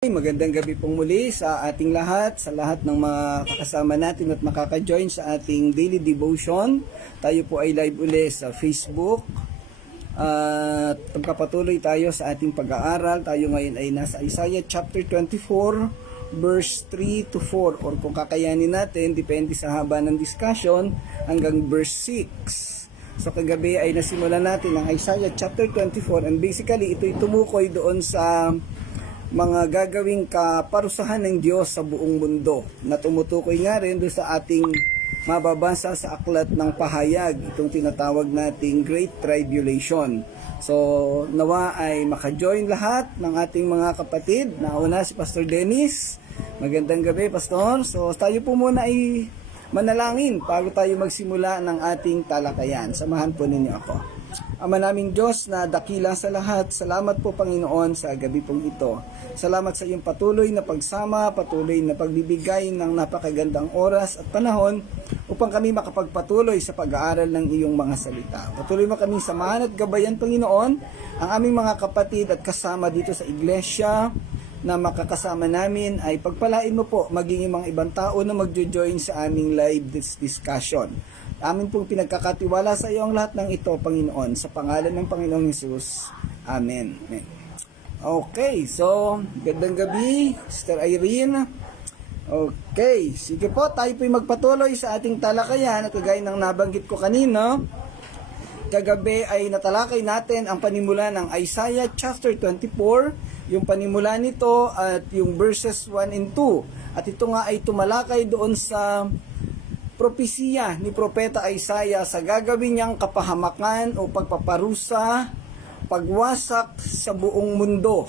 Magandang gabi pong muli sa ating lahat, sa lahat ng mga kakasama natin at makaka-join sa ating daily devotion. Tayo po ay live uli sa Facebook at pagpapatuloy tayo sa ating pag-aaral. Tayo ngayon ay nasa Isaiah chapter 24 verse 3 to 4, or kung kakayanin natin, depende sa haba ng discussion, hanggang verse 6. So kagabi ay nasimulan natin ang Isaiah chapter 24, and basically ito'y tumukoy doon sa mga gagawing kaparusahan ng Diyos sa buong mundo, na tumutukoy nga rin doon sa ating mababasa sa aklat ng pahayag, itong tinatawag nating Great Tribulation. So nawa ay maka-join lahat ng ating mga kapatid. Nauna si Pastor Dennis. Magandang gabi, Pastor. So tayo po muna ay manalangin bago tayo magsimula ng ating talakayan. Samahan po ninyo ako. Ama naming Diyos na dakila sa lahat, salamat po Panginoon sa gabi pong ito. Salamat sa iyong patuloy na pagsama, patuloy na pagbibigay ng napakagandang oras at panahon upang kami makapagpatuloy sa pag-aaral ng iyong mga salita. Patuloy mo kaming samahan at gabayan, Panginoon, ang aming mga kapatid at kasama dito sa iglesia na makakasama namin. Ay pagpalain mo po maging yung mga ibang tao na magjo-join sa aming live discussion. Amin pong pinagkakatiwala sa iyo ang lahat ng ito, Panginoon, sa pangalan ng Panginoong Hesus. Amen. Amen. Okay, so, gandang gabi, Sister Irene. Okay, sige po, tayo po'y magpatuloy sa ating talakayan at kagaya ng nabanggit ko kanina. Kagabi ay natalakay natin ang panimula ng Isaiah chapter 24, yung panimula nito at yung verses 1 and 2. At ito nga ay tumalakay doon sa propesiya ni Propeta Isaiah sa gagawin niyang kapahamakan o pagpaparusa, pagwasak sa buong mundo.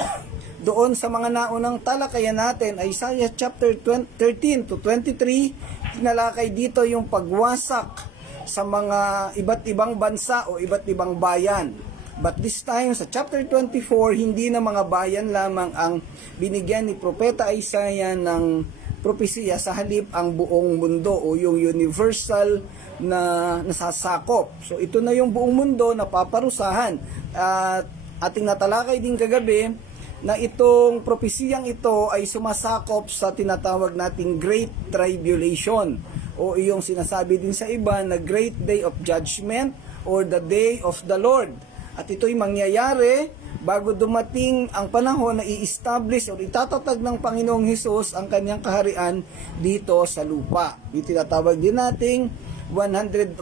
Doon sa mga naunang talakayan natin, Isaiah chapter 13 to 23, tinalakay dito yung pagwasak sa mga iba't ibang bansa o iba't ibang bayan. But this time, sa chapter 24, hindi na mga bayan lamang ang binigyan ni Propeta Isaiah ng propesiya, sa halip ang buong mundo o yung universal na nasasakop. So ito na yung buong mundo na paparusahan. At ating natalakay din kagabi na itong propesiyang ito ay sumasakop sa tinatawag nating Great Tribulation, o iyong sinasabi din sa iba na Great Day of Judgment or the Day of the Lord. At ito'y mangyayari bago dumating ang panahon na i-establish o itatatag ng Panginoong Hesus ang kanyang kaharian dito sa lupa. Yung tinatawag din nating 1,000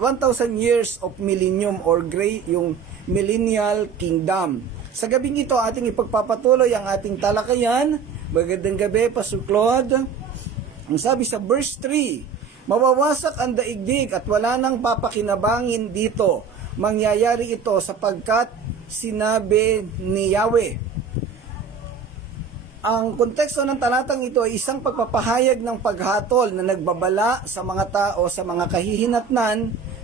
years of millennium or great, yung millennial kingdom. Sa gabing ito, ating ipagpapatuloy ang ating talakayan. Magandang gabi, Pastor Claude. Ang sabi sa verse 3, mawawasak ang daigdig at wala nang papakinabangin dito. Mangyayari ito sapagkat sinabi ni Yahweh. Ang konteksto ng talatang ito ay isang pagpapahayag ng paghatol na nagbabala sa mga tao sa mga kahihinatnan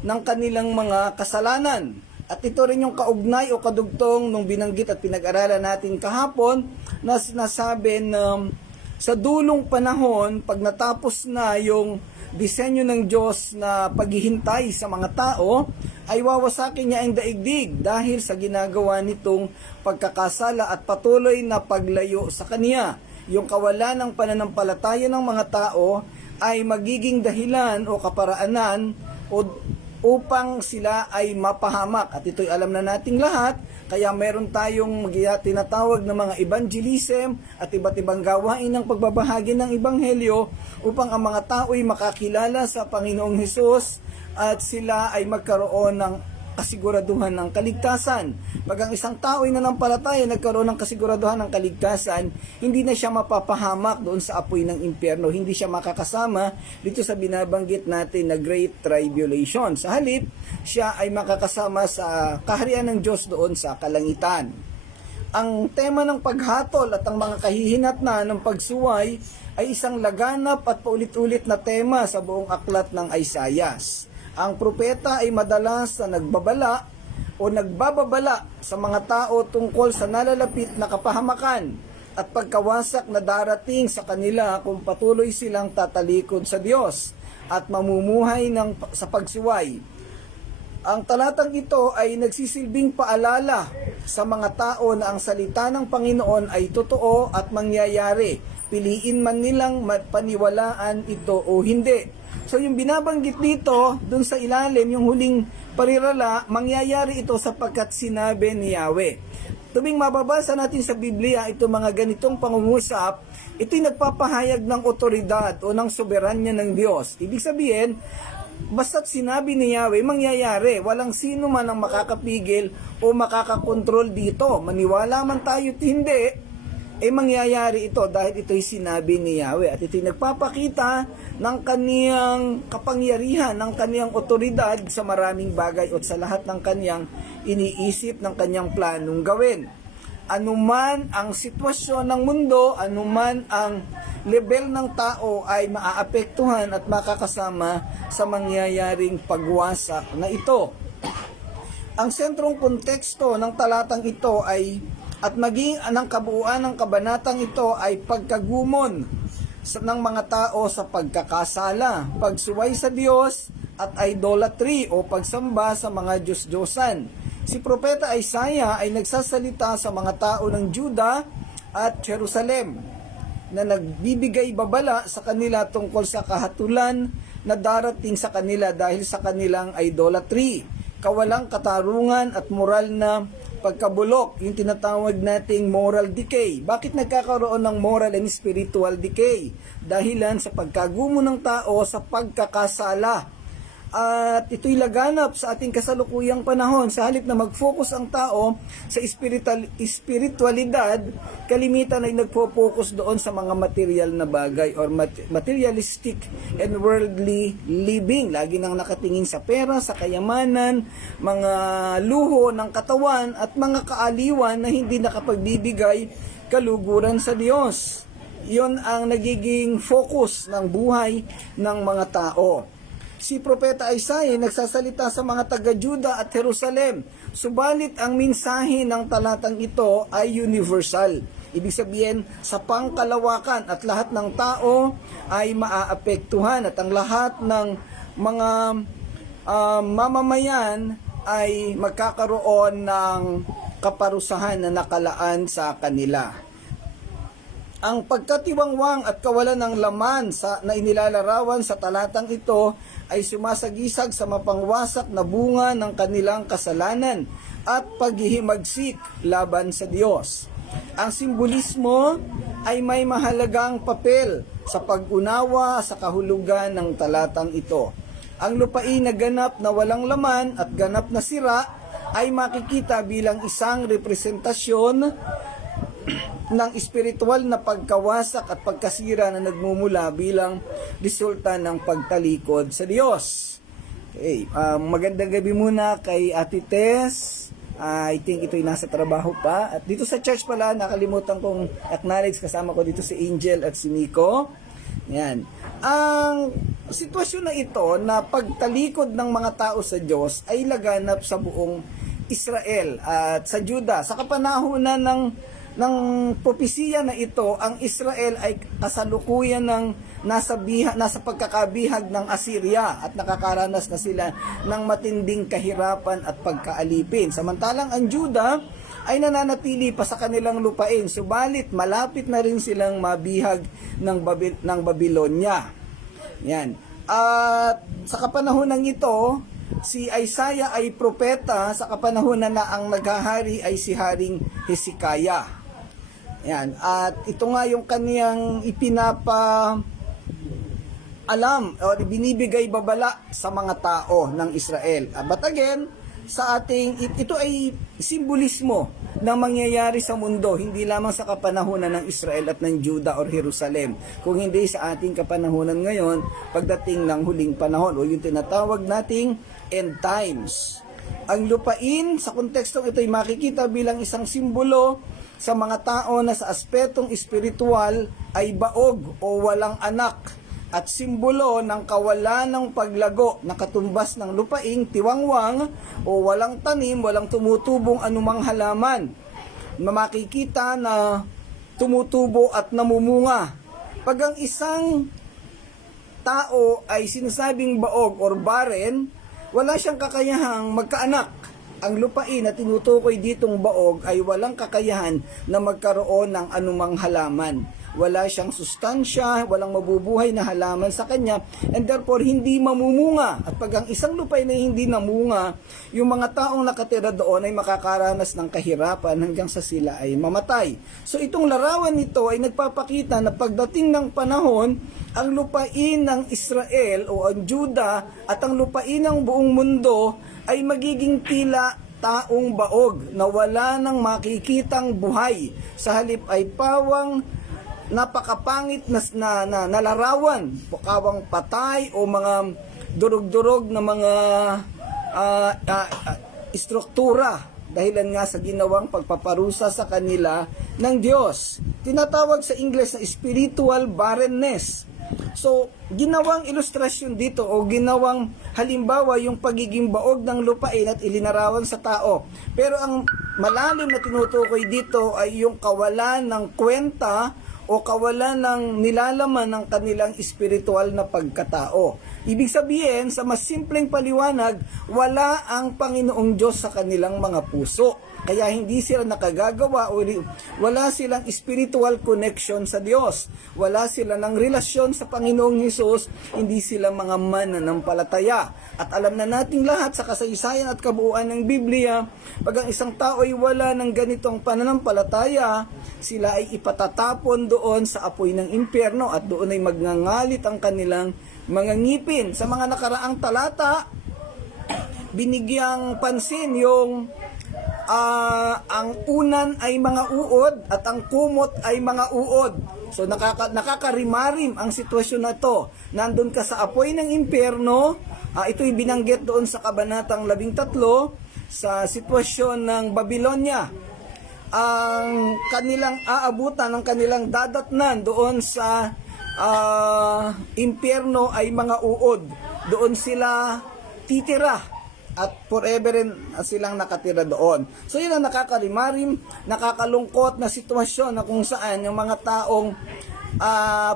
ng kanilang mga kasalanan. At ito rin yung kaugnay o kadugtong nung binanggit at pinag-aralan natin kahapon na sinasabi na sa dulong panahon, pag natapos na yung disenyo ng Diyos na paghihintay sa mga tao, ay wawasakin niya ang daigdig dahil sa ginagawa nitong pagkakasala at patuloy na paglayo sa Kanya. Yung kawalan ng pananampalataya ng mga tao ay magiging dahilan o kaparaanan upang sila ay mapahamak. At ito'y alam na nating lahat, kaya meron tayong tinatawag na mga evangelism at iba't ibang gawain ng pagbabahagi ng ebanghelyo upang ang mga tao ay makakilala sa Panginoong Hesus at sila ay magkaroon ng kasiguraduhan ng kaligtasan. Pag ang isang tao ay nanampalataya, nagkaroon ng kasiguraduhan ng kaligtasan, hindi na siya mapapahamak doon sa apoy ng impyerno, hindi siya makakasama dito sa binabanggit natin na Great Tribulation. Sa halip, siya ay makakasama sa kaharian ng Diyos doon sa kalangitan. Ang tema ng paghatol at ang mga kahihinatnan ng pagsuway ay isang laganap at paulit-ulit na tema sa buong aklat ng Isaiah. Ang propeta ay madalas na nagbabala o nagbababala sa mga tao tungkol sa nalalapit na kapahamakan at pagkawasak na darating sa kanila kung patuloy silang tatalikod sa Diyos at mamumuhay sa pagsuway. Ang talatang ito ay nagsisilbing paalala sa mga tao na ang salita ng Panginoon ay totoo at mangyayari. Piliin man nilang paniwalaan ito o hindi. So yung binabanggit dito, dun sa ilalim, yung huling parirala, mangyayari ito sapagkat sinabi ni Yahweh. Tuwing mababasa natin sa Biblia ito mga ganitong pangungusap, ito'y nagpapahayag ng otoridad o ng soberanya ng Diyos. Ibig sabihin, basta't sinabi ni Yahweh, mangyayari. Walang sino man ang makakapigil o makakakontrol dito. Maniwala man tayo at hindi, mangyayari ito dahil ito'y sinabi ni Yahweh. At ito'y nagpapakita ng kaniyang kapangyarihan, ng kaniyang otoridad sa maraming bagay at sa lahat ng kaniyang iniisip, ng kaniyang planong gawin. Anuman ang sitwasyon ng mundo, anuman ang level ng tao ay maaapektuhan at makakasama sa mangyayaring pagwasak na ito. Ang sentrong konteksto ng talatang ito ay at maging ang kabuuan ng kabanatang ito ay pagkagumon ng mga tao sa pagkakasala, pagsuway sa Diyos at idolatry o pagsamba sa mga Diyos-Diyosan. Si Propeta Isaiah ay nagsasalita sa mga tao ng Juda at Jerusalem na nagbibigay babala sa kanila tungkol sa kahatulan na darating sa kanila dahil sa kanilang idolatry, kawalang katarungan at moral na pagkabulok, yung tinatawag nating moral decay. Bakit nagkakaroon ng moral and spiritual decay? Dahilan sa pagkagumo ng tao sa pagkakasala. At ito'y laganap sa ating kasalukuyang panahon. Sa halip na mag-focus ang tao sa espiritualidad, kalimitan ay nagpo-focus doon sa mga material na bagay or materialistic and worldly living. Lagi nang nakatingin sa pera, sa kayamanan, mga luho ng katawan at mga kaaliwan na hindi nakapagbibigay kaluguran sa Diyos. Iyon ang nagiging focus ng buhay ng mga tao. Si Propeta Isaiah nagsasalita sa mga taga-Juda at Jerusalem. Subalit ang mensahe ng talatang ito ay universal. Ibig sabihin, sa pangkalawakan at lahat ng tao ay maaapektuhan at ang lahat ng mga mamamayan ay magkakaroon ng kaparusahan na nakalaan sa kanila. Ang pagkatiwangwang at kawalan ng laman na inilalarawan sa talatang ito ay sumasagisag sa mapangwasak na bunga ng kanilang kasalanan at paghihimagsik laban sa Diyos. Ang simbolismo ay may mahalagang papel sa pag-unawa sa kahulugan ng talatang ito. Ang lupain na ganap na walang laman at ganap na sira ay makikita bilang isang representasyon ng espiritual na pagkawasak at pagkasira na nagmumula bilang resulta ng pagtalikod sa Diyos. Okay, magandang gabi muna kay Ate Tess. I think ito'y nasa trabaho pa. At dito sa church pala, nakalimutan kong acknowledge, kasama ko dito si Angel at si Nico. Yan. Ang sitwasyon na ito na pagtalikod ng mga tao sa Diyos ay laganap sa buong Israel at sa Juda. Sa kapanahunan ng propesiya na ito, ang Israel ay kasalukuyan ng nasa pagkakabihag ng Assyria at nakakaranas na sila ng matinding kahirapan at pagkaalipin. Samantalang ang Juda ay nananatili pa sa kanilang lupain, subalit malapit na rin silang mabihag ng Babylonia. Yan. At sa kapanahunan ito, si Isaiah ay propeta sa kapanahunan na ang naghahari ay si Haring Hezekiah. Yan. At ito nga yung kaniyang alam o binibigay babala sa mga tao ng Israel. But again, sa ito ay simbolismo ng mangyayari sa mundo, hindi lamang sa kapanahunan ng Israel at ng Juda or Jerusalem, kung hindi sa ating kapanahunan ngayon pagdating ng huling panahon o yung tinatawag nating end times. Ang lupain sa kontekstong ito ay makikita bilang isang simbolo sa mga tao na sa aspetong espiritual ay baog o walang anak at simbolo ng kawalan ng paglago na katumbas ng lupaing tiwangwang o walang tanim, walang tumutubong anumang halaman. Makikita na tumutubo at namumunga. Pag ang isang tao ay sinasabing baog or barren, wala siyang kakayahang magkaanak ang lupain na tinutukoy ditong baog ay walang kakayahan na magkaroon ng anumang halaman. Wala siyang sustansya, walang mabubuhay na halaman sa kanya, and therefore hindi mamumunga. At pag ang isang lupain ay hindi namunga, yung mga taong nakatira doon ay makakaranas ng kahirapan hanggang sa sila ay mamatay. So itong larawan nito ay nagpapakita na pagdating ng panahon, ang lupain ng Israel o ang Juda at ang lupain ng buong mundo ay magiging tila taong baog na wala nang makikitang buhay. Sa halip ay pawang napakapangit na larawan, pukawang patay o mga durog-durog na mga istruktura dahilan nga sa ginawang pagpaparusa sa kanila ng Diyos. Tinatawag sa Ingles na spiritual barrenness. So, ginawang ilustrasyon dito o ginawang halimbawa yung pagiging baog ng lupain at ilinarawan sa tao. Pero ang malalim na tinutukoy dito ay yung kawalan ng kwenta o kawalan ng nilalaman ng kanilang espiritual na pagkatao. Ibig sabihin, sa mas simpleng paliwanag, wala ang Panginoong Diyos sa kanilang mga puso. Kaya hindi sila nakagagawa o wala silang spiritual connection sa Diyos. Wala sila ng relasyon sa Panginoong Hesus, hindi sila mga mananampalataya. At alam na nating lahat sa kasaysayan at kabuuan ng Biblia, pag ang isang tao ay wala ng ganitong pananampalataya, sila ay ipatatapon doon sa apoy ng impyerno at doon ay magngangalit ang kanilang mga ngipin. Sa mga nakaraang talata, binigyang pansin yung ang unan ay mga uod at ang kumot ay mga uod. So nakakarimarim ang sitwasyon na to. Nandun ka sa apoy ng impyerno, ito'y binanggit doon sa kabanatang 13 sa sitwasyon ng Babylonia. Ang kanilang aabutan, ang kanilang dadatnan doon sa impyerno ay mga uod. Doon sila titira at forever rin silang nakatira doon. So yun ang nakakarimarim, nakakalungkot na sitwasyon na kung saan yung mga taong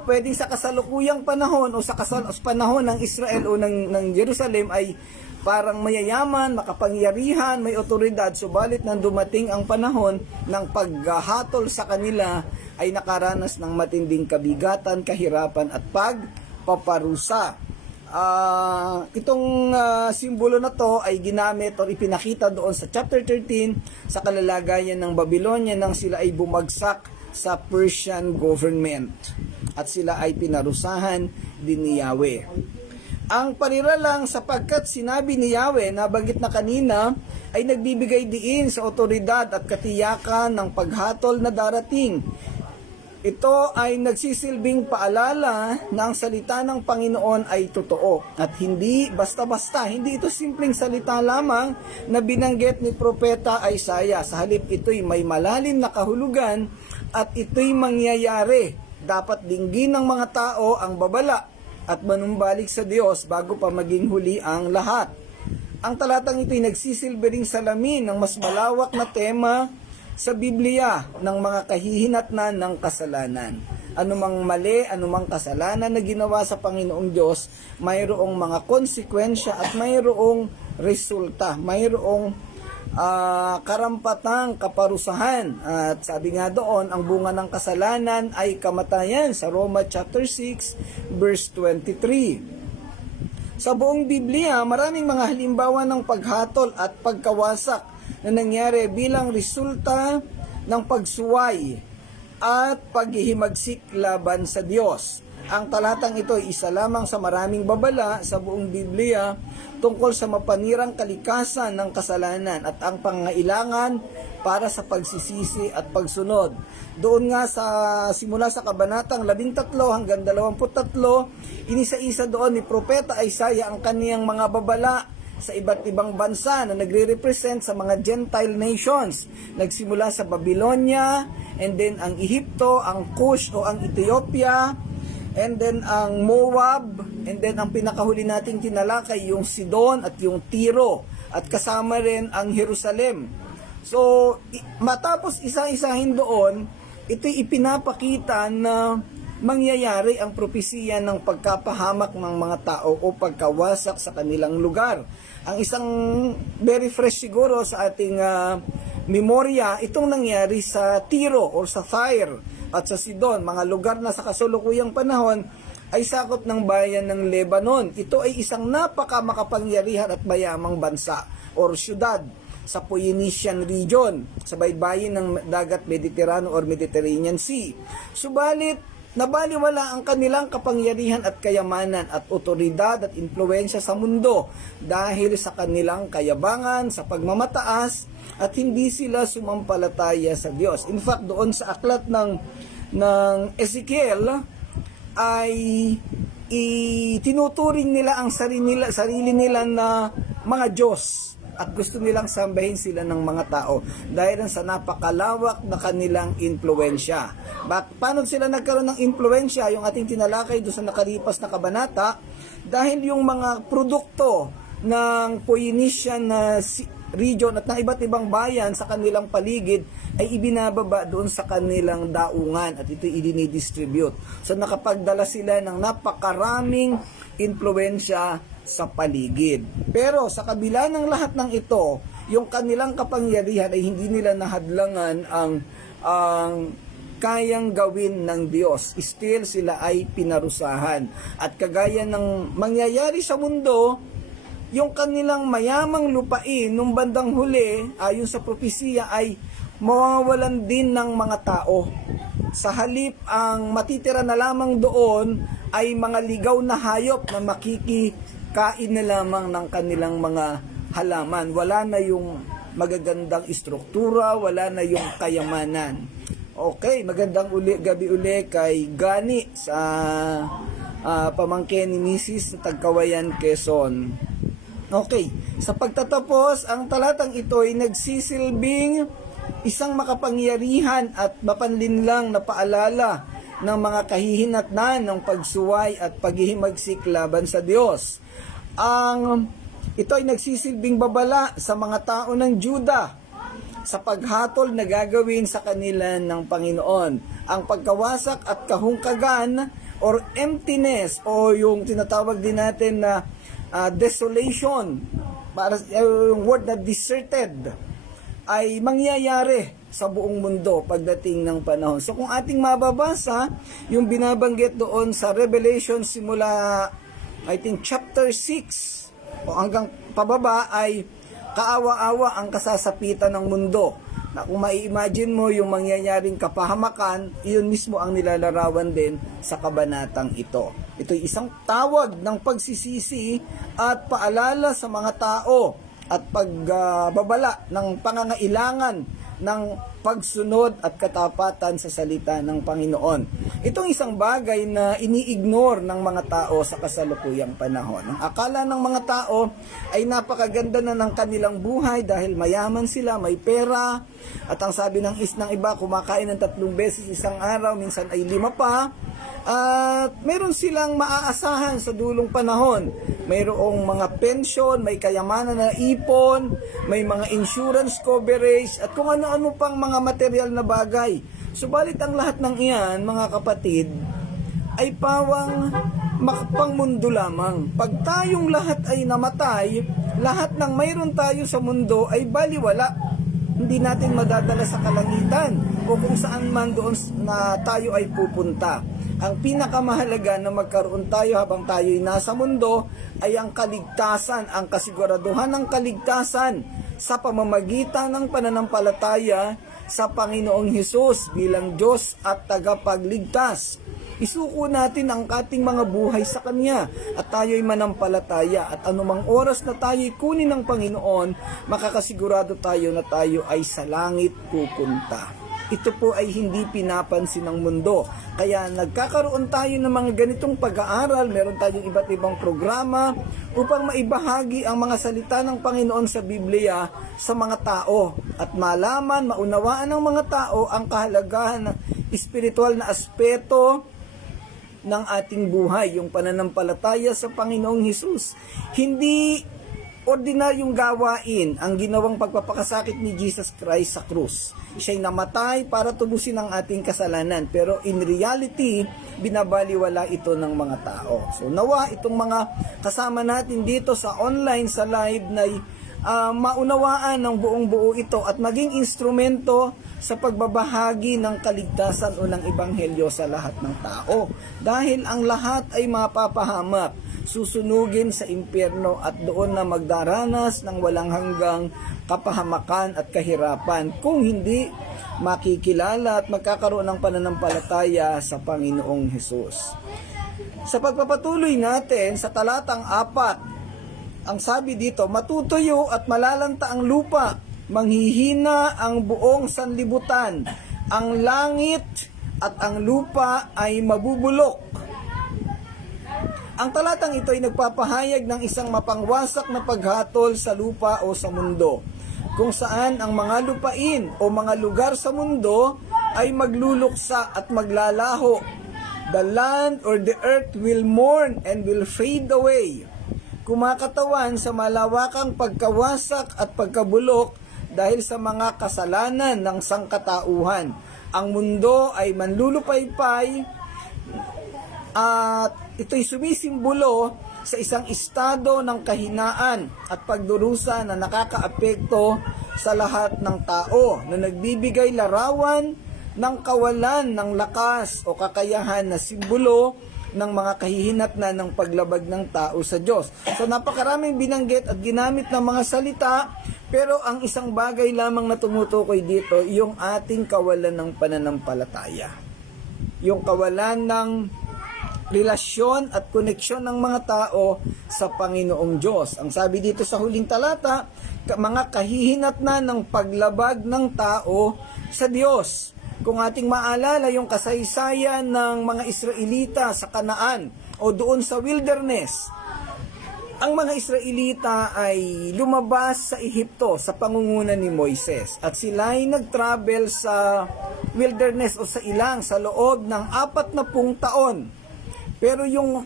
pwedeng sa kasalukuyang panahon o sa panahon ng Israel o ng Jerusalem ay parang mayayaman, makapangyarihan, may otoridad, subalit nang dumating ang panahon ng paghahatol sa kanila ay nakaranas ng matinding kabigatan, kahirapan at pagpaparusa. Itong simbolo na to ay ginamit o ipinakita doon sa chapter 13 sa kalalagayan ng Babylonia nang sila ay bumagsak sa Persian government at sila ay pinarusahan din ni Yahweh. Ang paniralang sapagkat sinabi ni Yahweh na banggit na kanina ay nagbibigay diin sa otoridad at katiyakan ng paghatol na darating. Ito ay nagsisilbing paalala na ang salita ng Panginoon ay totoo at hindi basta-basta. Hindi ito simpleng salita lamang na binanggit ni Propeta Isaiah. Sa halip ito'y may malalim na kahulugan at ito'y mangyayari. Dapat dinggin ng mga tao ang babala at manumbalik sa Diyos bago pa maging huli ang lahat. Ang talatang ito'y nagsisilbing salamin ng mas malawak na tema sa Biblia ng mga kahihinatnan ng kasalanan. Anumang mali, anumang kasalanan na ginawa sa Panginoong Diyos, mayroong mga konsekwensya at mayroong resulta, mayroong karampatang kaparusahan. At sabi nga doon, ang bunga ng kasalanan ay kamatayan sa Roma chapter 6 verse 23. Sa buong Biblia, maraming mga halimbawa ng paghatol at pagkawasak na nangyari bilang resulta ng pagsuway at paghihimagsik laban sa Diyos. Ang talatang ito ay isa lamang sa maraming babala sa buong Biblia tungkol sa mapanirang kalikasan ng kasalanan at ang pangailangan para sa pagsisisi at pagsunod. Doon nga sa simula sa kabanatang 13 hanggang 23, inisa-isa doon ni Propeta Isaiah ang kaniyang mga babala sa iba't ibang bansa na nagre-represent sa mga Gentile nations. Nagsimula sa Babylonia, and then ang Ehipto, ang Cush o ang Ethiopia, and then ang Moab, and then ang pinakahuli nating tinalakay yung Sidon at yung Tiro, at kasama rin ang Jerusalem. So, matapos isa-isahin doon, ito'y ipinapakita na mangyayari ang propesiya ng pagkapahamak ng mga tao o pagkawasak sa kanilang lugar. Ang isang very fresh siguro sa ating memorya, itong nangyari sa Tiro or sa Tyre at sa Sidon, mga lugar na sa kasalukuyang panahon ay sakop ng bayan ng Lebanon. Ito ay isang napakamakapangyarihan at mayamang bansa or syudad sa Phoenician region, sa baybayin ng dagat Mediterranean or Mediterranean Sea. Subalit, nabaliwala ang kanilang kapangyarihan at kayamanan at otoridad at impluensya sa mundo dahil sa kanilang kayabangan, sa pagmamataas, at hindi sila sumampalataya sa Diyos. In fact, doon sa aklat ng Ezekiel ay itinuturing nila ang sarili nila na mga Diyos at gusto nilang sambahin sila ng mga tao dahil sa napakalawak na kanilang impluensya. Paano sila nagkaroon ng impluensya? Yung ating tinalakay doon sa nakalipas na kabanata, dahil yung mga produkto ng Phoenician region at ng iba't ibang bayan sa kanilang paligid ay ibinababa doon sa kanilang daungan at ito idinidistribute. So nakapagdala sila ng napakaraming impluensya sa paligid. Pero sa kabila ng lahat ng ito, yung kanilang kapangyarihan ay hindi nila nahadlangan ang kayang gawin ng Diyos. Still sila ay pinarusahan. At kagaya ng mangyayari sa mundo, yung kanilang mayamang lupain nung bandang huli, ayon sa propesiya, ay mawawalan din ng mga tao. Sa halip, ang matitira na lamang doon ay mga ligaw na hayop na makikikain na lamang ng kanilang mga halaman. Wala na yung magagandang istruktura, wala na yung kayamanan. Okay, magandang gabi uli kay Gani sa pamangkin ni Mrs. sa Tagkawayan, Quezon. Okay, sa pagtatapos, ang talatang ito ay nagsisilbing isang makapangyarihan at mapanlinlang na paalala ng mga kahihinatnan ng pagsuway at paghihimagsik laban sa Diyos. Ito ay nagsisilbing babala sa mga tao ng Juda sa paghatol na gagawin sa kanila ng Panginoon. Ang pagkawasak at kahungkagan or emptiness o yung tinatawag din natin na desolation, para yung word na deserted, ay mangyayari sa buong mundo pagdating ng panahon. So kung ating mababasa yung binabanggit doon sa Revelation simula I think chapter 6 o hanggang pababa, ay kaawa-awa ang kasasapitan ng mundo. Na kung mai-imagine mo yung mangyayaring kapahamakan, iyon mismo ang nilalarawan din sa kabanatang ito. Ito'y isang tawag ng pagsisisi at paalala sa mga tao at pagbabala ng pangangailangan ng pagsunod at katapatan sa salita ng Panginoon. Itong isang bagay na ini-ignore ng mga tao sa kasalukuyang panahon. Ang akala ng mga tao ay napakaganda na ng kanilang buhay dahil mayaman sila, may pera, at ang sabi ng iba, kumakain ng 3 beses isang araw, minsan ay 5 pa, at meron silang maaasahan sa dulong panahon. Mayroong mga pension, may kayamanan na ipon, may mga insurance coverage, at kung ano-ano pang mga material na bagay. Subalit ang lahat ng iyan, mga kapatid, ay pawang makapangmundo lamang. Pag tayong lahat ay namatay, lahat ng mayroon tayo sa mundo ay baliwala. Hindi natin madadala sa kalangitan o kung saan man doon na tayo ay pupunta. Ang pinakamahalaga na magkaroon tayo habang tayo ay nasa mundo ay ang kaligtasan, ang kasiguraduhan ng kaligtasan sa pamamagitan ng pananampalataya sa Panginoong Hesus bilang Diyos at tagapagligtas. Isuko natin ang ating mga buhay sa Kanya at tayo'y manampalataya at anumang oras na tayo'y kunin ng Panginoon, makakasigurado tayo na tayo ay sa langit pupunta. Ito po ay hindi pinapansin ng mundo. Kaya nagkakaroon tayo ng mga ganitong pag-aaral, meron tayong iba't ibang programa upang maibahagi ang mga salita ng Panginoon sa Biblia sa mga tao at malaman, maunawaan ng mga tao ang kahalagahan ng espiritual na aspeto ng ating buhay, yung pananampalataya sa Panginoong Hesus. Hindi ordinaryong gawain ang ginawang pagpapakasakit ni Jesus Christ sa krus. Siya'y namatay para tubusin ang ating kasalanan, pero in reality, binabaliwala ito ng mga tao. So nawa itong mga kasama natin dito sa online, sa live, na maunawaan ng buong buo ito at maging instrumento sa pagbabahagi ng kaligtasan o ng ebanghelyo sa lahat ng tao. Dahil ang lahat ay mapapahamak, susunugin sa impyerno at doon na magdaranas ng walang hanggang kapahamakan at kahirapan kung hindi makikilala at magkakaroon ng pananampalataya sa Panginoong Hesus. Sa pagpapatuloy natin sa talatang 4, ang sabi dito, matutuyo at malalanta ang lupa, manghihina ang buong sanlibutan, ang langit at ang lupa ay mabubulok. Ang talatang ito ay nagpapahayag ng isang mapangwasak na paghatol sa lupa o sa mundo, kung saan ang mga lupain o mga lugar sa mundo ay magluluksa at maglalaho. The land or the earth will mourn and will fade away. Kumakatawan sa malawakang pagkawasak at pagkabulok dahil sa mga kasalanan ng sangkatauhan. Ang mundo ay manlulupaypay at ito'y sumisimbolo sa isang estado ng kahinaan at pagdurusa na nakakaapekto sa lahat ng tao, na nagbibigay larawan ng kawalan ng lakas o kakayahan na simbolo ng mga kahihinatnan ng paglabag ng tao sa Diyos. So napakaraming binanggit at ginamit ng mga salita, pero ang isang bagay lamang na tumutukoy dito, yung ating kawalan ng pananampalataya. Yung kawalan ng relasyon at koneksyon ng mga tao sa Panginoong Diyos. Ang sabi dito sa huling talata, mga kahihinatnan ng paglabag ng tao sa Diyos. Kung ating maalala yung kasaysayan ng mga Israelita sa Kanaan o doon sa wilderness, ang mga Israelita ay lumabas sa Ehipto sa pangunguna ni Moises at sila ay nag-travel sa wilderness o sa ilang sa loob ng 40 taon. Pero yung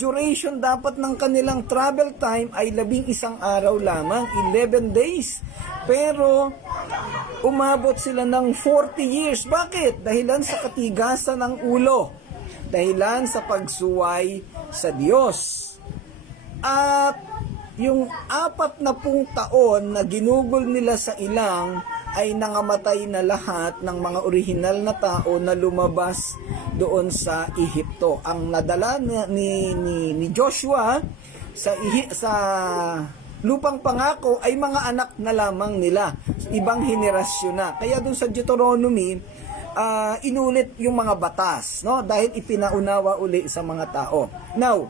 duration dapat ng kanilang travel time ay 11 araw lamang, 11 days. Pero umabot sila ng 40 years. Bakit? Dahilan sa katigasan ng ulo. Dahilan sa pagsuway sa Diyos. At yung 40 taon na ginugol nila sa ilang ay nangamatay na lahat ng mga orihinal na tao na lumabas doon sa Ehipto. Ang nadala ni Joshua sa lupang pangako ay mga anak na lamang nila, ibang henerasyon na. Kaya doon sa Deuteronomy, inulit yung mga batas, no? Dahil ipinaunawa uli sa mga tao. Now,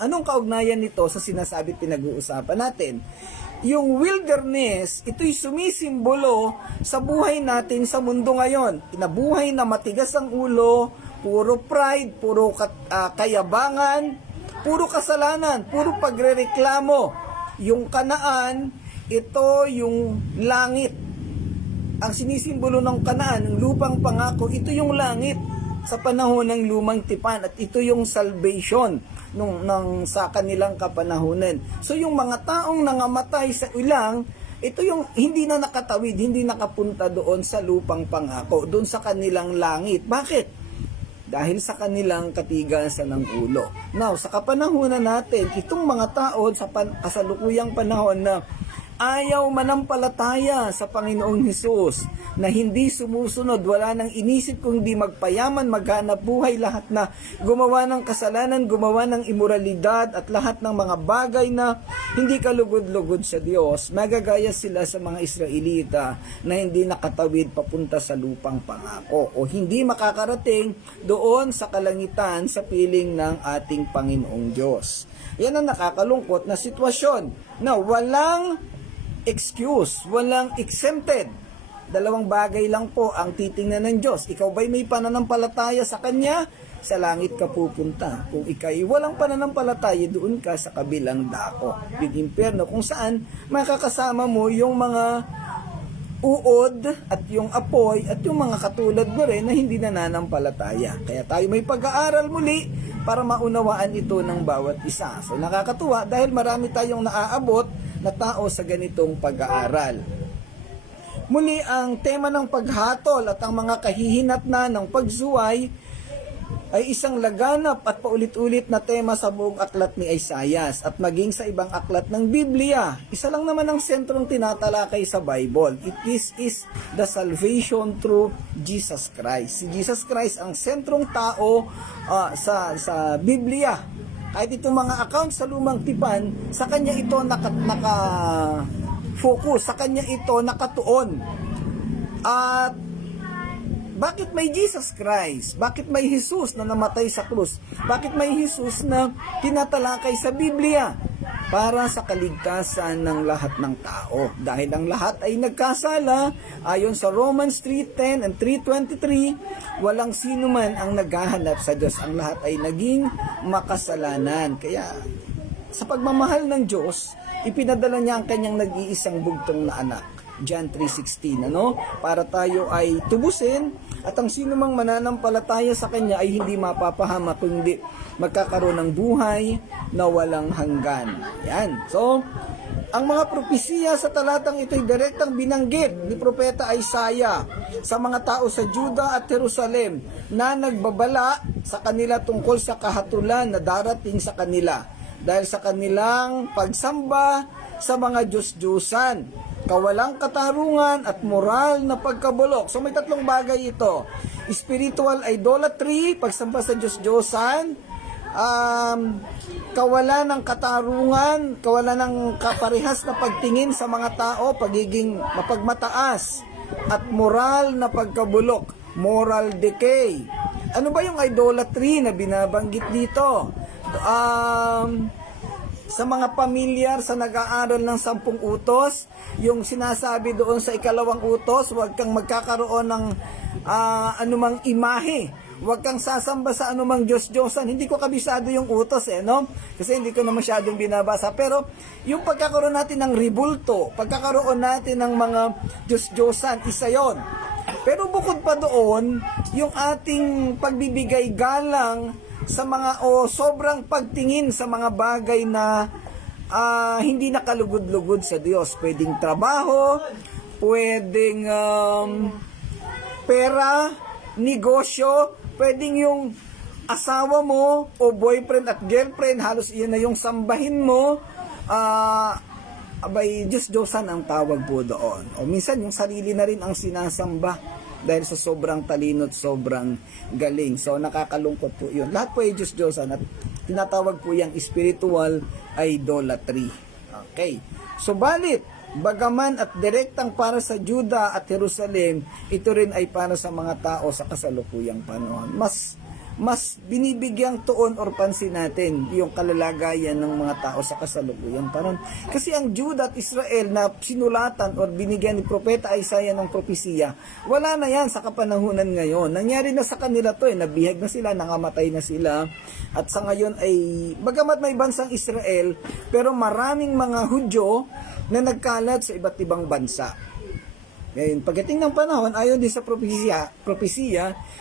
anong kaugnayan nito sa sinasabi pinag-uusapan natin? Yung wilderness, ito'y sumisimbolo sa buhay natin sa mundo ngayon. Kinabuhay na matigas ang ulo, puro pride, puro kayabangan, puro kasalanan, puro pagrereklamo. Yung Kanaan, ito yung langit. Ang sinisimbolo ng Kanaan, ng lupang pangako, ito yung langit sa panahon ng lumang tipan at ito yung salvation sa kanilang kapanahunan. So yung mga taong nangamatay sa ilang, ito yung hindi na nakatawid, hindi nakapunta doon sa lupang pangako, doon sa kanilang langit. Bakit? Dahil sa kanilang katigasan ng ulo. Now, sa kapanahunan natin, itong mga tao sa kasalukuyang panahon na ayaw manampalataya sa Panginoong Hesus, na hindi sumusunod, wala nang inisip kung di magpayaman, maghanap buhay, lahat na gumawa ng kasalanan, gumawa ng imoralidad at lahat ng mga bagay na hindi kalugod-lugod sa Diyos, magagaya sila sa mga Israelita na hindi nakatawid papunta sa lupang pangako o hindi makakarating doon sa kalangitan sa piling ng ating Panginoong Diyos. Yan ang nakakalungkot na sitwasyon na walang excuse, walang exempted. Dalawang bagay lang po ang titingnan ng Diyos. Ikaw ba'y may pananampalataya sa Kanya? Sa langit ka pupunta. Kung ika'y walang pananampalataya, doon ka sa kabilang dako, yung impyerno, kung saan makakasama mo yung mga uod at yung apoy at yung mga katulad mo rin na hindi nananampalataya. Kaya tayo may pag-aaral muli para maunawaan ito ng bawat isa. So nakakatuwa dahil marami tayong naaabot na tao sa ganitong pag-aaral. Muli, ang tema ng paghatol at ang mga kahihinatnan ng pagsuway ay isang laganap at paulit-ulit na tema sa buong aklat ni Isaiah at maging sa ibang aklat ng Biblia. Isa lang naman ang sentrong tinatalakay sa Bible. It is the salvation through Jesus Christ. Si Jesus Christ ang sentrong tao sa Biblia. Kahit itong mga account sa lumang tipan, sa kanya ito naka-focus, sa kanya ito nakatuon. At bakit may Jesus Christ? Bakit may Jesus na namatay sa krus? Bakit may Jesus na tinatalakay sa Biblia? Para sa kaligtasan ng lahat ng tao. Dahil ang lahat ay nagkasala, ayon sa Romans 3:10 and 3:23, walang sino man ang naghahanap sa Diyos. Ang lahat ay naging makasalanan. Kaya sa pagmamahal ng Diyos, ipinadala niya ang kanyang nag-iisang bugtong na anak. John 3:16, para tayo ay tubusin at ang sino mang mananampalataya sa kanya ay hindi mapapahamak kundi magkakaroon ng buhay na walang hanggan. Yan. So, ang mga propesiya sa talatang ito ay direktang binanggit ni Propeta Isaiah sa mga tao sa Juda at Jerusalem na nagbabala sa kanila tungkol sa kahatulan na darating sa kanila dahil sa kanilang pagsamba sa mga Diyos-Diyusan, kawalang katarungan at moral na pagkabulok. So may tatlong bagay ito. Spiritual idolatry, pagsamba sa Diyos-Diyosan, kawalan ng katarungan, kawalan ng kaparehas na pagtingin sa mga tao, pagiging mapagmataas, at moral na pagkabulok, moral decay. Ano ba yung idolatry na binabanggit dito? Sa mga pamilyar sa nag-aaral ng 10 utos, yung sinasabi doon sa 2 utos, huwag kang magkakaroon ng anumang imahe. Huwag kang sasamba sa anumang Diyos-Diyosan. Hindi ko kabisado yung utos kasi hindi ko na masyadong binabasa. Pero yung pagkakaroon natin ng ribulto, pagkakaroon natin ng mga Diyos-Diyosan, isa yon. Pero bukod pa doon, yung ating pagbibigay galang sa mga sobrang pagtingin sa mga bagay na hindi nakalugod-lugod sa Diyos. Pwedeng trabaho, pwedeng pera, negosyo, pwedeng yung asawa mo o boyfriend at girlfriend, halos iyon na yung sambahin mo. Diyos-Diyosan ang tawag po doon. O minsan yung sarili na rin ang sinasamba dahil sa sobrang talino at sobrang galing. So nakakalungkot po yun. Lahat po ay Diyos-Diyosan at tinatawag po yung spiritual idolatry. Okay. So balit, bagaman at direktang para sa Juda at Jerusalem, ito rin ay para sa mga tao sa kasalukuyang panahon. Mas binibigyang tuon or pansin natin yung kalalagayan ng mga tao sa kasalukuyang panahon. Kasi ang Juda at Israel na sinulatan or binigyan ni Propeta Isaiah ng propesiya, wala na yan sa kapanahunan ngayon. Nangyari na sa kanila to, nabihag na sila, nangamatay na sila. At sa ngayon ay, bagamat may bansang Israel, pero maraming mga Hudyo na nagkalat sa iba't ibang bansa. Ngayon, pagdating ng panahon, ayon din sa propesiya,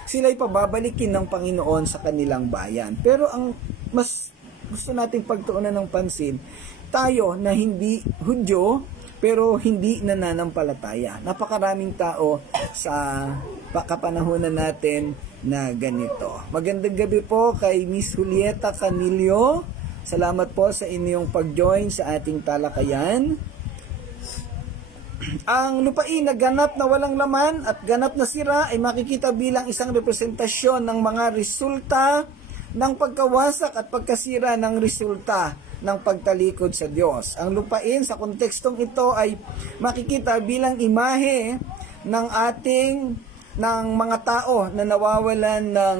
sila'y pababalikin ng Panginoon sa kanilang bayan. Pero ang mas gusto nating pagtuunan ng pansin, tayo na hindi Hudyo, pero hindi nananampalataya. Napakaraming tao sa kapanahunan natin na ganito. Magandang gabi po kay Miss Julieta Canillo. Salamat po sa inyong pag-join sa ating talakayan. Ang lupain na ganap na walang laman at ganap na sira ay makikita bilang isang representasyon ng mga resulta ng pagkawasak at pagkasira ng resulta ng pagtalikod sa Diyos. Ang lupain sa kontekstong ito ay makikita bilang imahe ng mga tao na nawawalan ng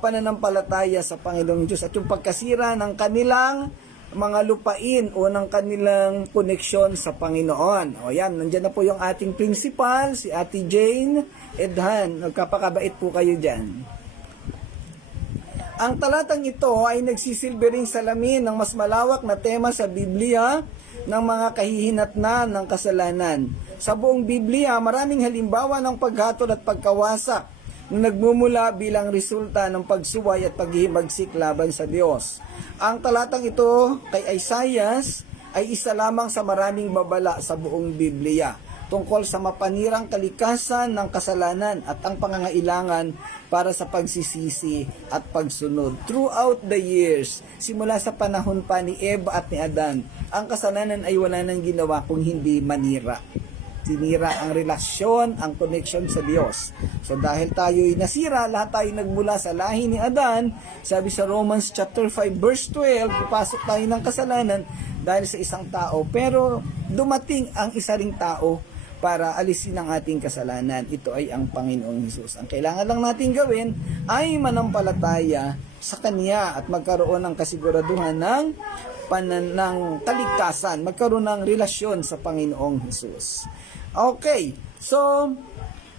pananampalataya sa Panginoong Diyos at yung pagkasira ng kanilang mga lupain o ng kanilang koneksyon sa Panginoon. O yan, nandiyan na po yung ating principal, si Ate Jane Edhan. Nagkapakabait po kayo dyan. Ang talatang ito ay nagsisilbi ring salamin ng mas malawak na tema sa Biblia ng mga kahihinatnan ng kasalanan. Sa buong Biblia, maraming halimbawa ng paghatol at pagkawasak na nagmumula bilang resulta ng pagsuway at paghihimagsik laban sa Diyos. Ang talatang ito kay Isaiah ay isa lamang sa maraming babala sa buong Biblia tungkol sa mapanirang kalikasan ng kasalanan at ang pangangailangan para sa pagsisisi at pagsunod. Throughout the years, simula sa panahon pa ni Eva at ni Adan, ang kasalanan ay wala nang ginawa kung hindi manira. Sinira ang relasyon, ang connection sa Diyos. So dahil tayo'y nasira, lahat tayo nagmula sa lahi ni Adan, sabi sa Romans chapter 5 verse 12, papasok tayo ng kasalanan dahil sa isang tao. Pero dumating ang isa ring tao para alisin ang ating kasalanan. Ito ay ang Panginoong Hesus. Ang kailangan lang natin gawin ay manampalataya sa Kanya at magkaroon ng kasiguraduhan ng kaligtasan, magkaroon ng relasyon sa Panginoong Hesus. Okay, so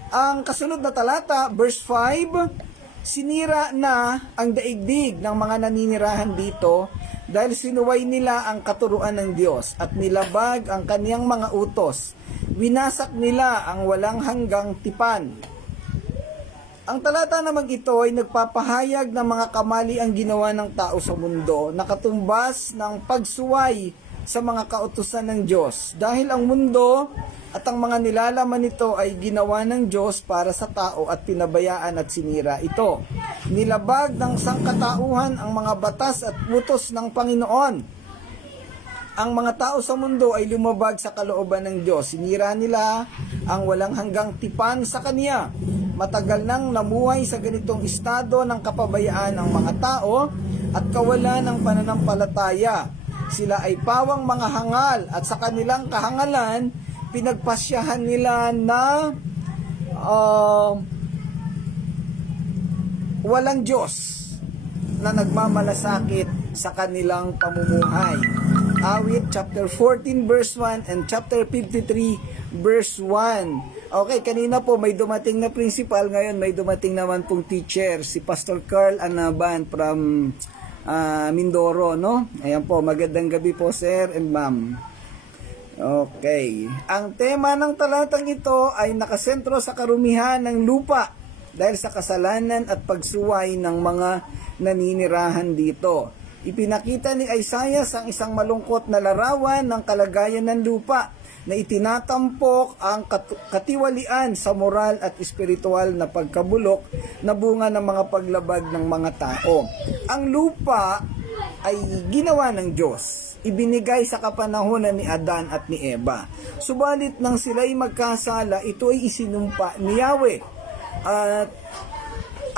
ang kasunod na talata, verse 5, sinira na ang daigdig ng mga naninirahan dito dahil sinuway nila ang katuruan ng Diyos at nilabag ang kaniyang mga utos. Winasak nila ang walang hanggang tipan. Ang talata namang ito ay nagpapahayag ng mga kamali ang ginawa ng tao sa mundo na katumbas ng pagsuway sa mga kautusan ng Diyos. Dahil ang mundo at ang mga nilalaman nito ay ginawa ng Diyos para sa tao at pinabayaan at sinira ito. Nilabag ng sangkatauhan ang mga batas at utos ng Panginoon. Ang mga tao sa mundo ay lumabag sa kalooban ng Diyos. Sinira nila ang walang hanggang tipan sa Kanya. Matagal nang namuhay sa ganitong estado ng kapabayaan ang mga tao at kawalan ng pananampalataya. Sila ay pawang mga hangal at sa kanilang kahangalan, pinagpasyahan nila na walang Diyos na nagmamalasakit sa kanilang pamumuhay. Awit chapter 14 verse 1 and chapter 53 verse 1. Okay, kanina po may dumating na principal, ngayon may dumating naman pong teacher, si Pastor Carl Anaban from Mindoro, no? Ayan po, magandang gabi po sir and ma'am. Okay, ang tema ng talatang ito ay nakasentro sa karumihan ng lupa dahil sa kasalanan at pagsuway ng mga naninirahan dito. Ipinakita ni Isaiah ang isang malungkot na larawan ng kalagayan ng lupa na itinatampok ang katiwalian sa moral at espiritual na pagkabulok na bunga ng mga paglabag ng mga tao. Ang lupa ay ginawa ng Diyos. Ibinigay sa kapanahonan ni Adan at ni Eva. Subalit nang sila'y magkasala, ito ay isinumpa ni Yahweh. At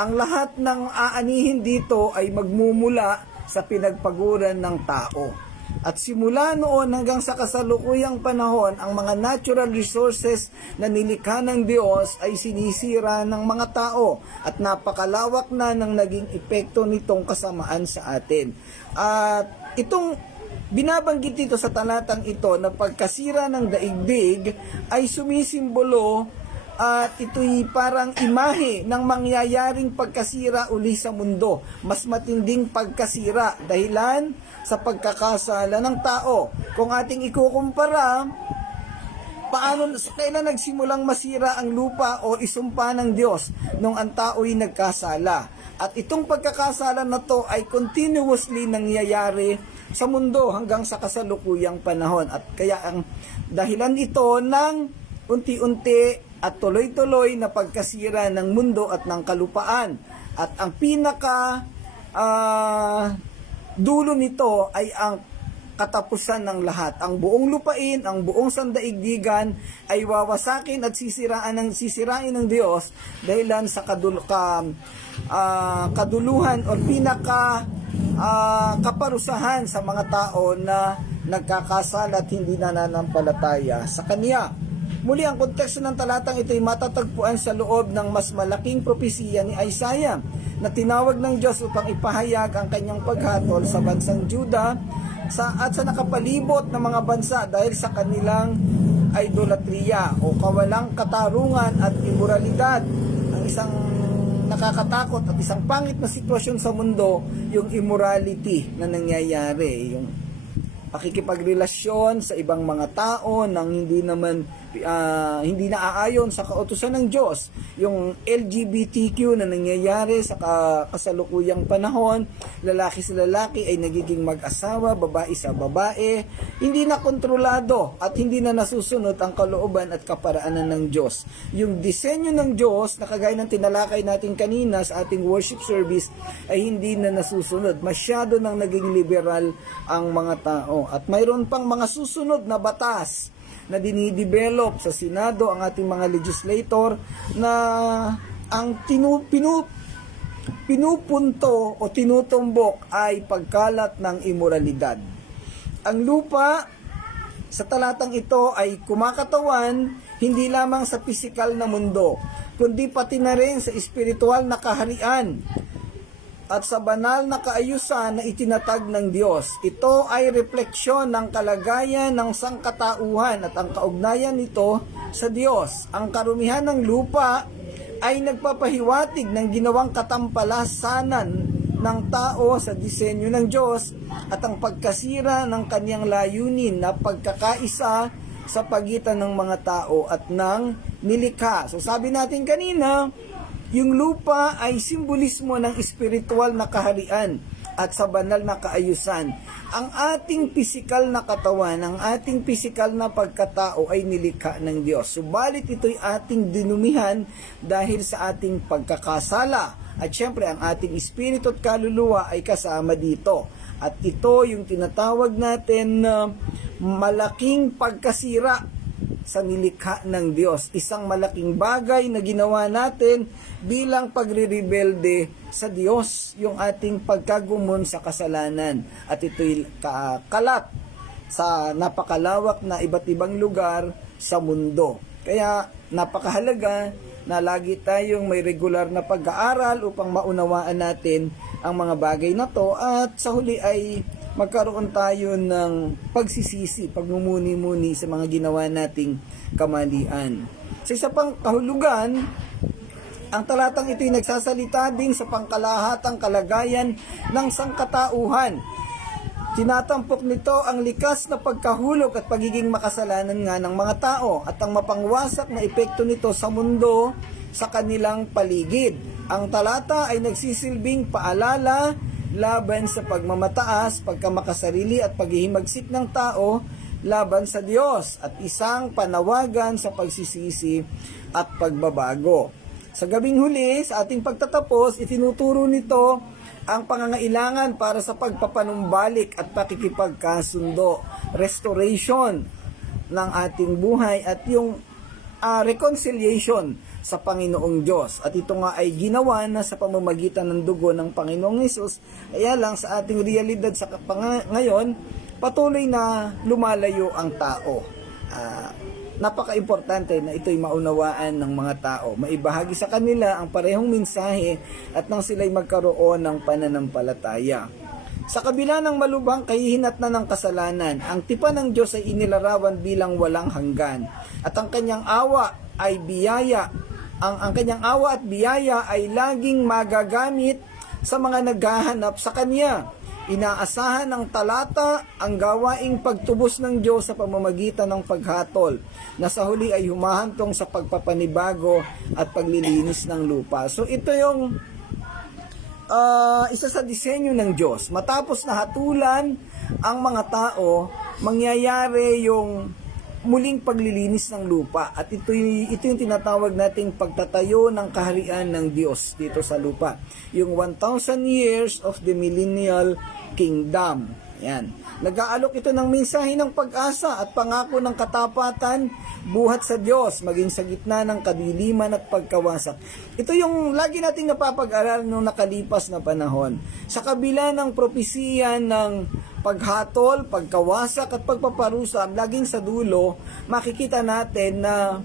ang lahat ng aanihin dito ay magmumula sa pinagpaguran ng tao. At simula noon hanggang sa kasalukuyang panahon, ang mga natural resources na nilikha ng Diyos ay sinisira ng mga tao at napakalawak na ng naging epekto nitong kasamaan sa atin. At itong binabanggit dito sa talatang ito na pagkasira ng daigdig ay sumisimbolo at ito'y parang imahe ng mangyayaring pagkasira uli sa mundo. Mas matinding pagkasira dahilan sa pagkakasala ng tao. Kung ating ikukumpara, kailan nagsimulang masira ang lupa o isumpa ng Diyos nung ang tao'y nagkasala. At itong pagkakasala na to ay continuously nangyayari sa mundo hanggang sa kasalukuyang panahon. At kaya ang dahilan ito ng unti-unti at tuloy-tuloy na pagkasira ng mundo at ng kalupaan. At ang pinaka dulo nito ay ang katapusan ng lahat. Ang buong lupain, ang buong sandaigdigan ay wawasakin at sisirain ng Diyos dahilan sa kaduluhan o pinaka kaparusahan sa mga tao na nagkakasala at hindi nananampalataya sa Kanya. Muli, ang konteksto ng talatang ito ay matatagpuan sa loob ng mas malaking propesiya ni Isaiah na tinawag ng Diyos upang ipahayag ang kanyang paghatol sa bansang Juda at sa nakapalibot na mga bansa dahil sa kanilang idolatria o kawalang katarungan at immoralidad. Ang isang nakakatakot at isang pangit na sitwasyon sa mundo, yung immorality na nangyayari, yung pakikipagrelasyon sa ibang mga tao nang hindi naaayon sa kautusan ng Diyos. Yung LGBTQ na nangyayari sa kasalukuyang panahon, lalaki sa lalaki ay nagiging mag-asawa, babae sa babae, hindi na kontrolado at hindi na nasusunod ang kalooban at kaparaanan ng Diyos. Yung disenyo ng Diyos na kagaya ng tinalakay natin kanina sa ating worship service ay hindi na nasusunod. Masyado nang naging liberal ang mga tao. At mayroon pang mga susunod na batas na dinidevelop sa Senado ang ating mga legislator na ang pinupunto o tinutumbok ay pagkalat ng imoralidad. Ang lupa sa talatang ito ay kumakatawan hindi lamang sa pisikal na mundo, kundi pati na rin sa espiritual na kaharian at sa banal na kaayusan na itinatag ng Diyos. Ito ay refleksyon ng kalagayan ng sangkatauhan at ang kaugnayan nito sa Diyos. Ang karumihan ng lupa ay nagpapahiwatig ng ginawang katampalasanan ng tao sa disenyo ng Diyos at ang pagkasira ng kanyang layunin na pagkakaisa sa pagitan ng mga tao at ng nilikha. So sabi natin kanina, yung lupa ay simbolismo ng espiritual na kaharian at sa banal na kaayusan. Ang ating pisikal na katawan, ang ating pisikal na pagkatao ay nilikha ng Diyos. Subalit ito'y ating dinumihan dahil sa ating pagkakasala. At syempre, ang ating espiritu at kaluluwa ay kasama dito. At ito yung tinatawag natin na malaking pagkasira sa nilikha ng Diyos. Isang malaking bagay na ginawa natin bilang pagre-rebelde sa Diyos, yung ating pagkagumon sa kasalanan. At ito'y kalat sa napakalawak na iba't ibang lugar sa mundo. Kaya napakahalaga na lagi tayong may regular na pag-aaral upang maunawaan natin ang mga bagay na to at sa huli ay magkaroon tayo ng pagsisisi, pagmumuni-muni sa mga ginawa nating kamalian. Sa isa pang kahulugan, ang talatang ito'y nagsasalita din sa pangkalahatang kalagayan ng sangkatauhan. Tinatampok nito ang likas na pagkahulog at pagiging makasalanan nga ng mga tao at ang mapangwasak na epekto nito sa mundo sa kanilang paligid. Ang talata ay nagsisilbing paalala laban sa pagmamataas, pagkamakasarili at paghihimagsik ng tao laban sa Diyos at isang panawagan sa pagsisisi at pagbabago. Sa gabing huli, sa ating pagtatapos, itinuturo nito ang pangangailangan para sa pagpapanumbalik at pakikipagkasundo, restoration ng ating buhay at yung reconciliation sa Panginoong Diyos. At ito nga ay ginawa na sa pamamagitan ng dugo ng Panginoong Hesus. Kaya lang sa ating realidad sa ngayon, patuloy na lumalayo ang tao. Napaka-importante na ito'y maunawaan ng mga tao. Maibahagi sa kanila ang parehong mensahe at nang sila'y magkaroon ng pananampalataya. Sa kabila ng malubhang kahihinat na ng kasalanan, ang tipan ng Diyos ay inilarawan bilang walang hanggan. At ang kanyang awa ay biyaya. Ang kanyang awa at biyaya ay laging magagamit sa mga naghahanap sa kanya. Inaasahan ng talata ang gawaing pagtubos ng Diyos sa pamamagitan ng paghatol na sa huli ay humahantong sa pagpapanibago at paglilinis ng lupa. So ito yung isa sa disenyo ng Diyos. Matapos na hatulan ang mga tao, mangyayari yung muling paglilinis ng lupa. At ito yung tinatawag nating pagtatayo ng kaharian ng Diyos dito sa lupa. Yung 1,000 years of the millennial kingdom. Yan. Nag-aalok ito ng mensahe ng pag-asa at pangako ng katapatan buhat sa Diyos, maging sa gitna ng kadiliman at pagkawasak. Ito yung lagi nating napapag-aral noong nakalipas na panahon. Sa kabila ng propesiya ng paghatol, pagkawasak at pagpaparusa, laging sa dulo, makikita natin na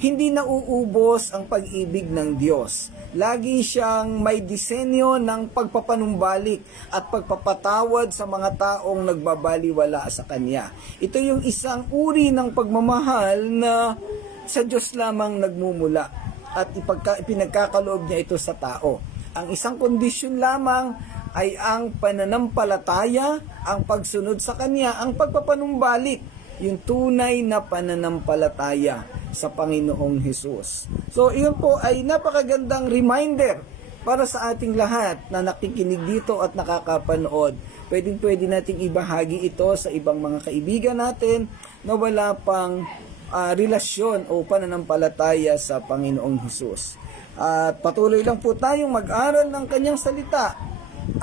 hindi nauubos ang pag-ibig ng Diyos. Lagi siyang may disenyo ng pagpapanumbalik at pagpapatawad sa mga taong nagbabaliwala sa Kanya. Ito yung isang uri ng pagmamahal na sa Diyos lamang nagmumula at ipinagkakaloob niya ito sa tao. Ang isang kondisyon lamang ay ang pananampalataya, ang pagsunod sa Kanya, ang pagpapanumbalik, yung tunay na pananampalataya sa Panginoong Hesus. So, iyon po ay napakagandang reminder para sa ating lahat na nakikinig dito at nakakapanood. Pwede nating ibahagi ito sa ibang mga kaibigan natin na wala pang relasyon o pananampalataya sa Panginoong Hesus. At patuloy lang po tayong mag-aral ng Kanyang salita.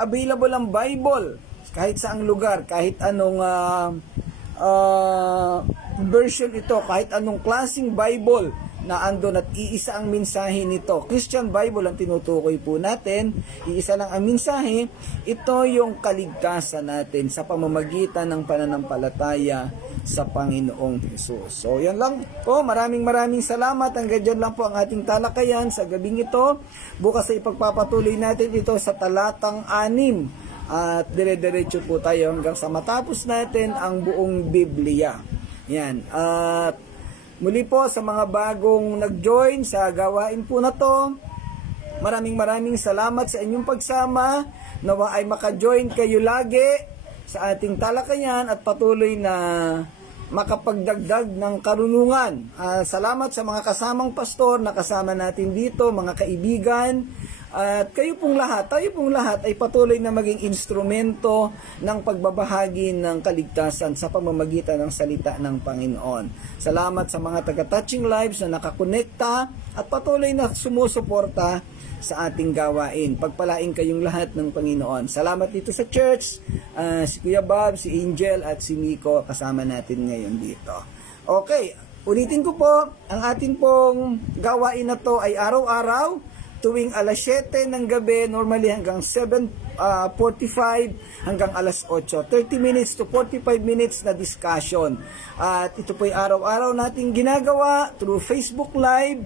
Available ang Bible kahit saang lugar, kahit anong version ito, kahit anong klaseng Bible na andon at iisa ang mensahe nito. Christian Bible ang tinutukoy po natin, iisa lang ang mensahe. Ito yung kaligtasan natin sa pamamagitan ng pananampalataya sa Panginoong Hesus. So yan lang po, maraming salamat. Hanggang dyan lang po ang ating talakayan sa gabing ito. Bukas ay ipagpapatuloy natin ito sa talatang 6 at dire-diretso po tayo hanggang sa matapos natin ang buong Biblia. Yan. At muli po sa mga bagong nag-join sa gawain po na to, maraming salamat sa inyong pagsama. Nawa ay maka-join kayo lagi sa ating talakayan at patuloy na makapagdagdag ng karunungan. Salamat sa mga kasamang pastor na kasama natin dito, mga kaibigan. At kayo pong lahat, tayo pong lahat ay patuloy na maging instrumento ng pagbabahagi ng kaligtasan sa pamamagitan ng salita ng Panginoon. Salamat sa mga taga-Touching Lives na nakakonekta at patuloy na sumusuporta sa ating gawain. Pagpalain kayong lahat ng Panginoon. Salamat dito sa church, si Kuya Bob, si Angel at si Miko kasama natin ngayon dito. Okay, ulitin ko po, ang ating pong gawain na to ay araw-araw, tuwing alas 7 ng gabi, normally hanggang 7:45 hanggang alas 8. 30 minutes to 45 minutes na discussion. At ito po ay araw-araw nating ginagawa through Facebook Live.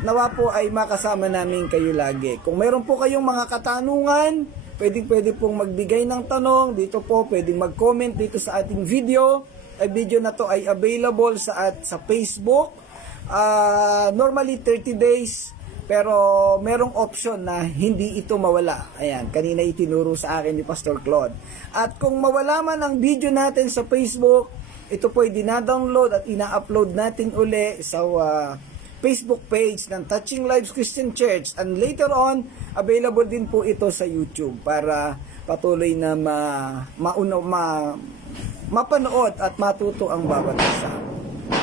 Nawa po ay makasama namin kayo lagi. Kung meron po kayong mga katanungan, pwede pong magbigay ng tanong. Dito po, pwedeng mag-comment dito sa ating video. Ay video na to ay available sa Facebook. Normally 30 days. Pero merong option na hindi ito mawala. Ayan, kanina itinuro sa akin ni Pastor Claude. At kung mawala man ang video natin sa Facebook, ito po ay dinadownload at ina-upload natin uli sa Facebook page ng Touching Lives Christian Church. And later on, available din po ito sa YouTube para patuloy na mapanood at matuto ang bawat isa.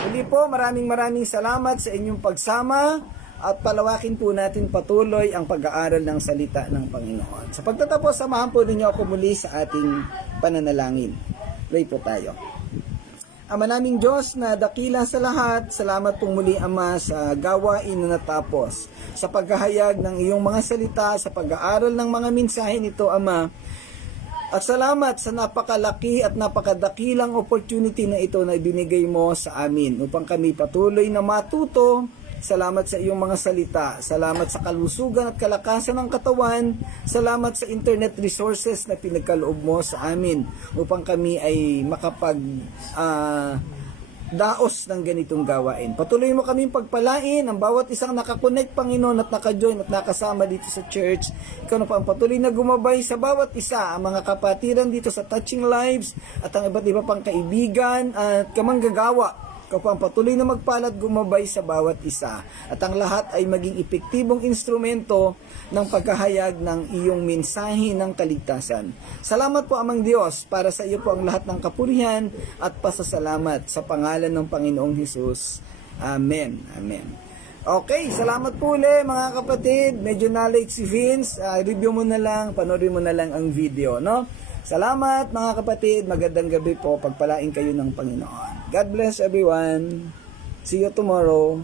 Muli po, maraming salamat sa inyong pagsama. At palawakin po natin patuloy ang pag-aaral ng salita ng Panginoon. Sa pagtatapos, samahan po ninyo ako muli sa ating pananalangin. Pray po tayo. Ama naming Diyos na dakila sa lahat, salamat pong muli Ama sa gawain na natapos. Sa paghahayag ng iyong mga salita, sa pag-aaral ng mga mensahe nito Ama. At salamat sa napakalaki at napakadakilang opportunity na ito na ibinigay mo sa amin upang kami patuloy na matuto. Salamat sa iyong mga salita. Salamat sa kalusugan at kalakasan ng katawan. Salamat sa internet resources na pinagkaloob mo sa amin upang kami ay makapag daos ng ganitong gawain. Patuloy mo kaming pagpalain ang bawat isang nakakonect, Panginoon, at nakajoin at nakasama dito sa church. Ikaw na pa ang patuloy na gumabay sa bawat isa, ang mga kapatiran dito sa Touching Lives at ang iba't iba pang kaibigan at kamanggagawa. Ikaw po ang patuloy na magpalad gumabay sa bawat isa at ang lahat ay maging epektibong instrumento ng paghahayag ng iyong mensahe ng kaligtasan. Salamat po Amang Diyos, para sa iyo po ang lahat ng kapurihan at pasasalamat sa pangalan ng Panginoong Hesus. Amen. Amen. Okay, salamat po ulit mga kapatid. Medyo na-late si Vince. Review mo na lang, panoorin mo na lang ang video, no? Salamat mga kapatid, magandang gabi po, pagpalain kayo ng Panginoon. God bless everyone. See you tomorrow.